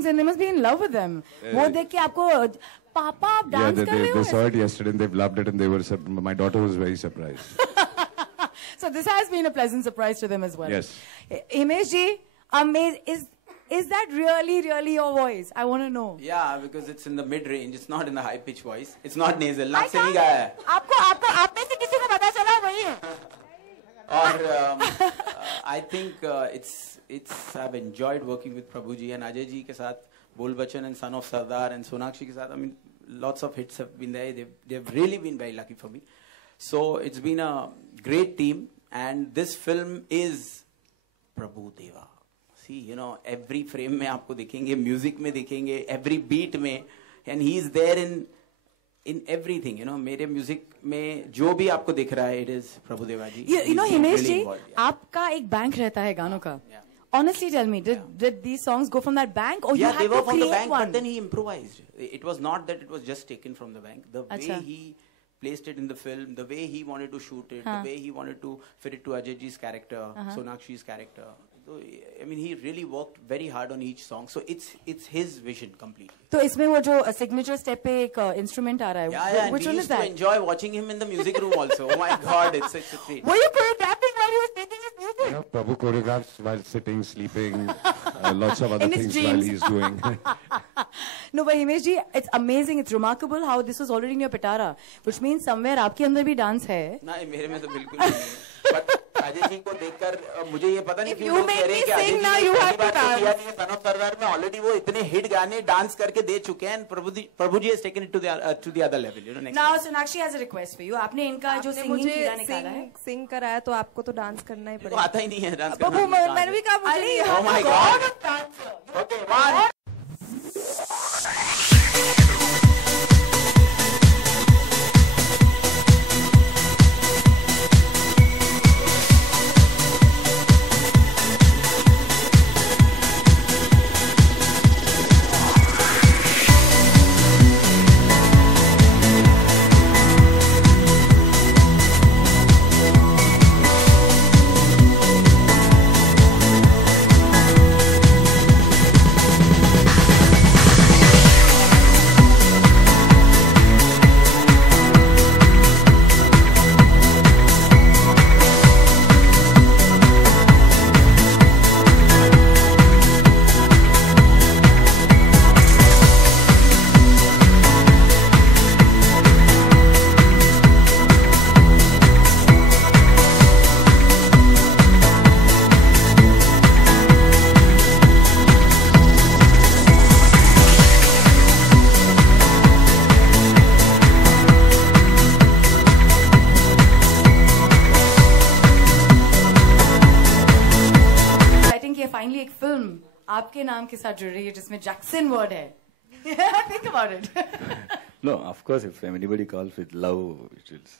songs and they must be in love with them. वो देख के आपको पापा आप डांस कर रहे हो? They saw it yesterday and they've loved it and they were my daughter was very surprised. So this has been a pleasant surprise to them as well. Yes. Himesh ji, amazing. Is that really your voice? I want to know. Yeah, because it's in the mid range. It's not in the high pitch voice. It's not nasal. नाक से नहीं गाया है. आपको आप में से किसी को पता चला वही है. और I think I've enjoyed working with Prabhu ji and Ajay ji के साथ, Bol Bachchan and Son of Sardar and Sonakshi के साथ. I mean, lots of hits have been there. They've really been very lucky for me. So it's been a great team, and this film is Prabhu Deva. See, you know, every frame में आपको देखेंगे, music में देखेंगे, every beat में, and he is there in everything. You know, मेरे music में जो भी आपको दिख रहा है, it is Prabhu Deva ji. You know, Himesh ji, आपका एक bank रहता है गानों का. Yeah. Honestly, tell me, did these songs go from that bank, or you had to create one? Yeah, they were from the bank, but then he improvised. It was not that it was just taken from the bank. The way he placed it in the film, the way he wanted to shoot it, the way he wanted to fit it to Ajay ji's character, Sonakshi's character. So, I mean, he really worked very hard on each song. So it's his vision completely. तो इसमें वो जो signature step पे एक instrument आ रहा है, yeah, which one is that? We used to enjoy watching him in the music room also. Oh my God, it's such a treat. Were you choreographing while he was making his music? Yeah, Prabhu choreographs while sitting, sleeping, lots of other things while he's doing. No, but Himesh ji, it's amazing, it's remarkable how this was already in your pitara, which means somewhere आपके अंदर भी dance है. नहीं, मेरे में तो बिल्कुल नहीं. But अजय जी को देखकर मुझे ये पता नहीं क्यों लोग कह रहे हैं कि अजय जी ने पहली बार किया नहीं है सन ऑफ सरदार में. ऑलरेडी वो इतने हिट गाने डांस करके दे चुके हैं. प्रभु जी has taken it to the other level. You know, next now Sonakshi has a request for you. आपने इनका जो singing कीड़ा निकाला है, सिंग कराया तो आपको तो डांस करना ही पड़ेगा. तो आता ही नहीं है डांस करना. मैंने भी कहा मुझे. Oh my God. Okay, one. Finally एक फिल्म आपके नाम के साथ जुड़ रही है जिसमें जैक्सन वर्ड है. Think about it. No, of course, if anybody calls with love, it is,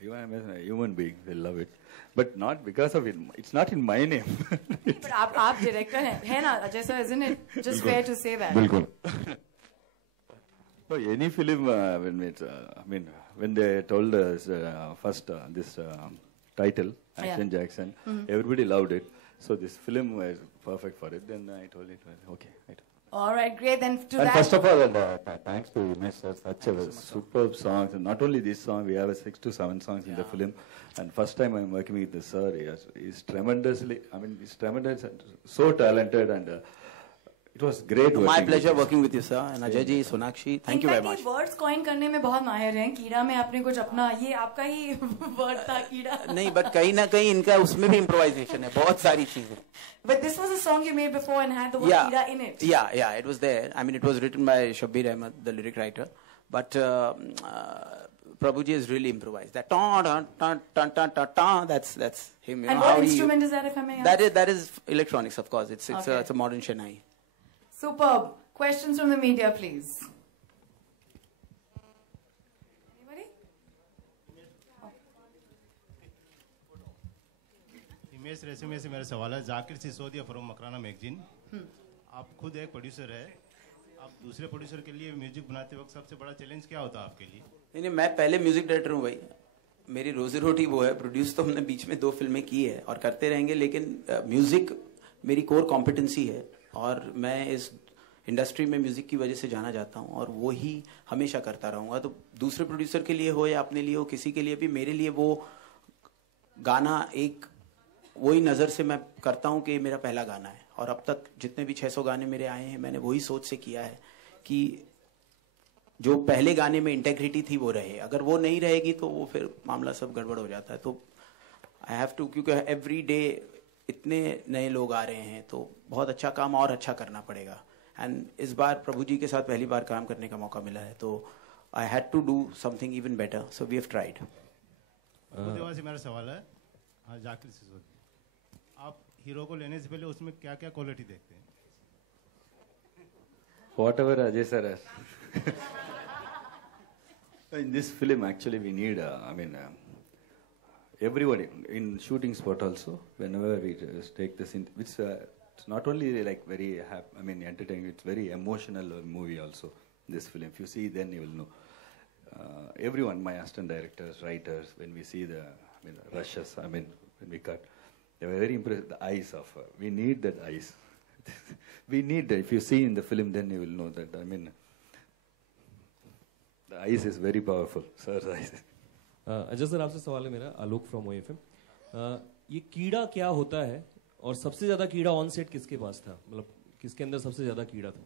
a human being will love it, but not because of it. It's not in my name. But आप director हैं ना Ajay sir, isn't it just fair to say that? बिल्कुल. No, any film when they told us first this title, Action Jackson, everybody loved it. So this film was perfect for it. Then I told it, okay. All right, great. Then to and that. First of all, thanks to Himesh sir, such a superb songs. And not only this song, we have 6 to 7 songs in the film. And first time I'm working with the sir, he's tremendously. He's tremendous, so talented, and it was great. My pleasure working with you, sir. And Ajay ji, Sonakshi, thank you very much. Words coin करने में बहुत माहिर हैं. कीड़ा में आपने कुछ अपना, ये आपका ही वर्ड था कीड़ा. नहीं, but कहीं ना कहीं इनका उसमें भी improvisation है, बहुत सारी चीजें. But this was a song you made before and had the word कीड़ा in it. Yeah, it was there. I mean, it was written by Shabbir Ahmed, the lyric writer. But Prabhu ji has really improvised. That ta, that's him. And what instrument is that, if I may ask? That is electronics, of course. It's a modern Chennai. Superb. Questions from the media, please. Anybody? Himesh Reshammiya से मेरा सवाल है. Zakir Sisodia from Makrana magazine. आप खुद एक producer है. आप दूसरे प्रोड्यूसर के लिए म्यूजिक बनाते वक्त सबसे बड़ा चैलेंज क्या होता है आपके लिए? नहीं, मैं पहले म्यूजिक डायरेक्टर हूँ भाई. मेरी रोजी रोटी वो है. प्रोड्यूस तो हमने बीच में 2 फिल्में की है और करते रहेंगे, लेकिन म्यूजिक मेरी कोर कॉम्पिटेंसी है. और मैं इस इंडस्ट्री में म्यूज़िक की वजह से जाना जाता हूँ और वो ही हमेशा करता रहूँगा। तो दूसरे प्रोड्यूसर के लिए हो या अपने लिए हो, किसी के लिए भी, मेरे लिए वो गाना एक वही नज़र से मैं करता हूँ कि मेरा पहला गाना है। और अब तक जितने भी 600 गाने मेरे आए हैं, मैंने वही सोच से किया है कि जो पहले गाने में इंटेग्रिटी थी वो रहे। अगर वो नहीं रहेगी तो वो फिर मामला सब गड़बड़ हो जाता है। तो आई हैव टू, क्योंकि एवरी डे इतने नए लोग आ रहे हैं तो बहुत अच्छा काम और अच्छा करना पड़ेगा। एंड इस बार प्रभु जी के साथ पहली बार काम करने का मौका मिला है, तो I had to do something even better, so we have tried. Deva से मेरा सवाल है, हाँ, जाकिर सिसोदिया, आप हीरो को लेने से पहले उसमें क्या क्या क्वालिटी देखते हैं? Whatever Ajay sir has. In this film, actually, we need, everybody in shooting spot also, whenever we take this in, which it's not only like very, entertaining, it's very emotional movie also, this film. If you see, then you will know. Everyone, my assistant directors, writers, when we see the rushes, when we cut, they were very impressed. The eyes of, we need that eyes. We need that. If you see in the film, then you will know that. The eyes is very powerful. Sir's eyes. Ajay sir, आपसे सवाल है मेरा, आलोक from OFM। ये कीड़ा क्या होता है और सबसे ज्यादा कीड़ा ऑन सेट किसके पास था? मतलब किसके अंदर सबसे ज्यादा कीड़ा था?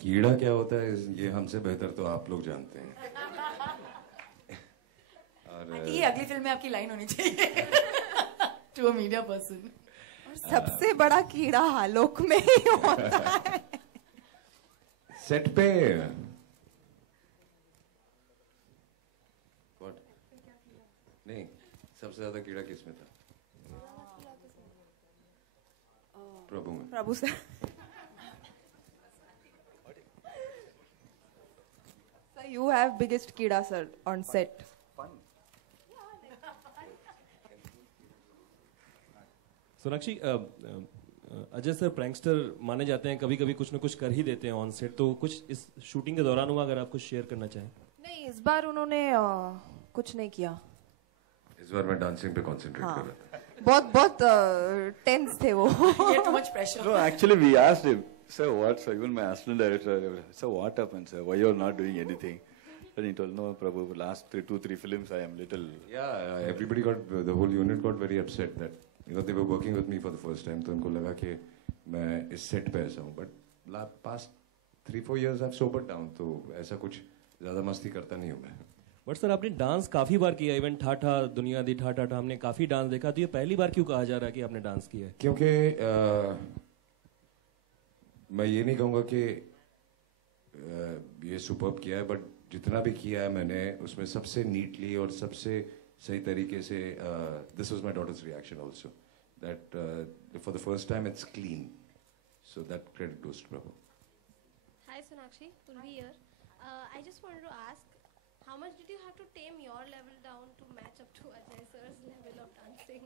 कीड़ा क्या होता है ये हमसे बेहतर तो आप लोग जानते हैं। और ये अगली फिल्म में आपकी लाइन होनी चाहिए टू अ मीडिया पर्सन। सबसे बड़ा कीड़ा आलोक में ही होता है। सेट पे नहीं, सबसे ज्यादा कीड़ा किसमें था? प्रभु में। Prabhu sir. So you have biggest कीड़ा sir on set. Sonakshi, Ajay sir prankster माने जाते हैं, कभी कभी कुछ न कुछ कर ही देते हैं ऑन सेट, तो कुछ इस शूटिंग के दौरान हुआ, अगर आप कुछ शेयर करना चाहें? नहीं, इस बार उन्होंने कुछ नहीं किया। इस बार मैं डांसिंग पे कंसंट्रेट कर रहा था। बहुत टेंस थे वो। Too much pressure. No, actually, we asked him, sir, what, sir? Even my assistant director, sir, what happened, sir? Why you're not doing anything? And he told, no, Prabhu, last 2-3 films, I am little. Yeah, everybody the whole unit got very upset that, they were working with me for the first time, तो उनको लगा कि मैं इस set पे ऐसा हूँ, but past 3-4 years I've sobered down, तो ऐसा कुछ ज़्यादा मस्ती करता नहीं हूँ मैं। बट सर, आपने डांस काफी बार किया, इवन ठाठा दुनिया दी ठाठा हमने काफी डांस देखा, तो ये पहली बार क्यों कहा जा रहा है कि आपने डांस किया है? क्योंकि मैं ये नहीं कहूँगा कि ये सुपर्ब किया है, बट जितना भी किया है मैंने उसमें सबसे नीटली और सबसे सही तरीके से, this was my daughter's reaction also, that for the first time it's clean, so that credit goes to Prabhu. Hi Sonakshi, Purvi here. I just wanted to ask, how much did you have to tame your level down to match up to Ajay sir's level of dancing?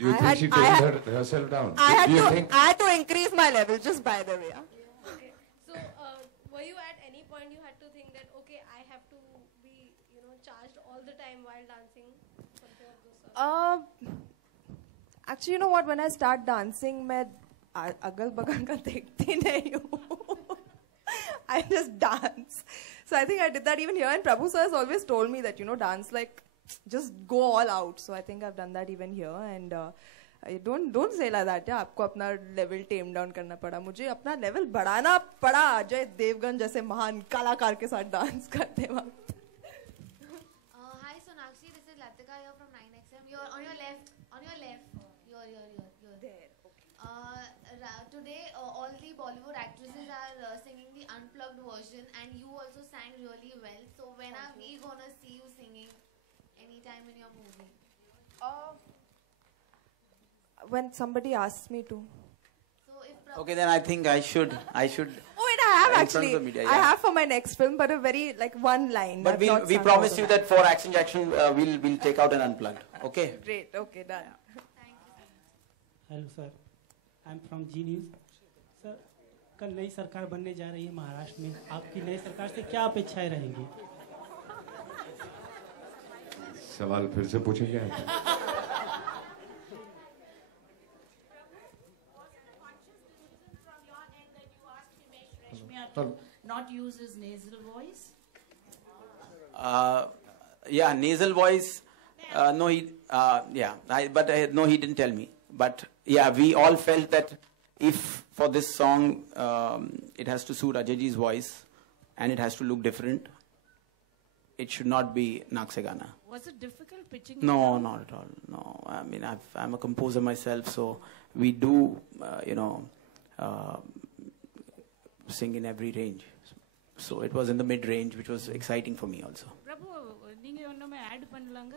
Do you think she tamed herself down? I Do you had think? to, I had to increase my level, just by the way. Okay. So, were you at any point you had to think that, okay, I have to be, charged all the time while dancing? Something of those sorts? Actually, you know what? When I start dancing, मैं अगल बगल का देखती नहीं हूँ. I just dance. So I think I did that even here. And Prabhu sir has always told me that, dance like, just go all out. So I think I've done that even here. And don't say like that. Yeah, आपको अपना level tame down करना पड़ा. मुझे अपना level बढ़ाना पड़ा. अजय देवगन जैसे महान कलाकार के साथ dance करते वक्त. Hi Sonakshi, this is Latika here from 9XM. You're on your left. You're There. Okay. today all the Bollywood actresses are singing the unplugged version, and you also sang really well. So when are we gonna see you singing anytime in your movie? When somebody asks me to. So if Okay, then I think I should. Oh wait, I have in front actually. of the media, I yeah. have for my next film, but a very one line. But I've we not sung promise all you of that for Action Jackson we'll take out an unplugged. Okay. Great. Okay, done. Hello sir, I am from Zee news. Sir, कल नई सरकार बनने जा रही है महाराष्ट्र में, आपकी नई सरकार से क्या अपेक्षाएं रहेंगी? सवाल फिर से पूछेंगे? to not use his nasal voice? Yeah, nasal voice. No, he. No, he didn't tell me. But yeah, we all felt that if for this song it has to suit Ajayji's voice and it has to look different, it should not be Naak Se Gana. Was it difficult pitching? No, not at all. No, I mean I'm a composer myself, so we do sing in every range. So it was in the mid range, which was exciting for me also. Prabhu, நீங்க ஒண்ணுமே add பண்ணலாங்க?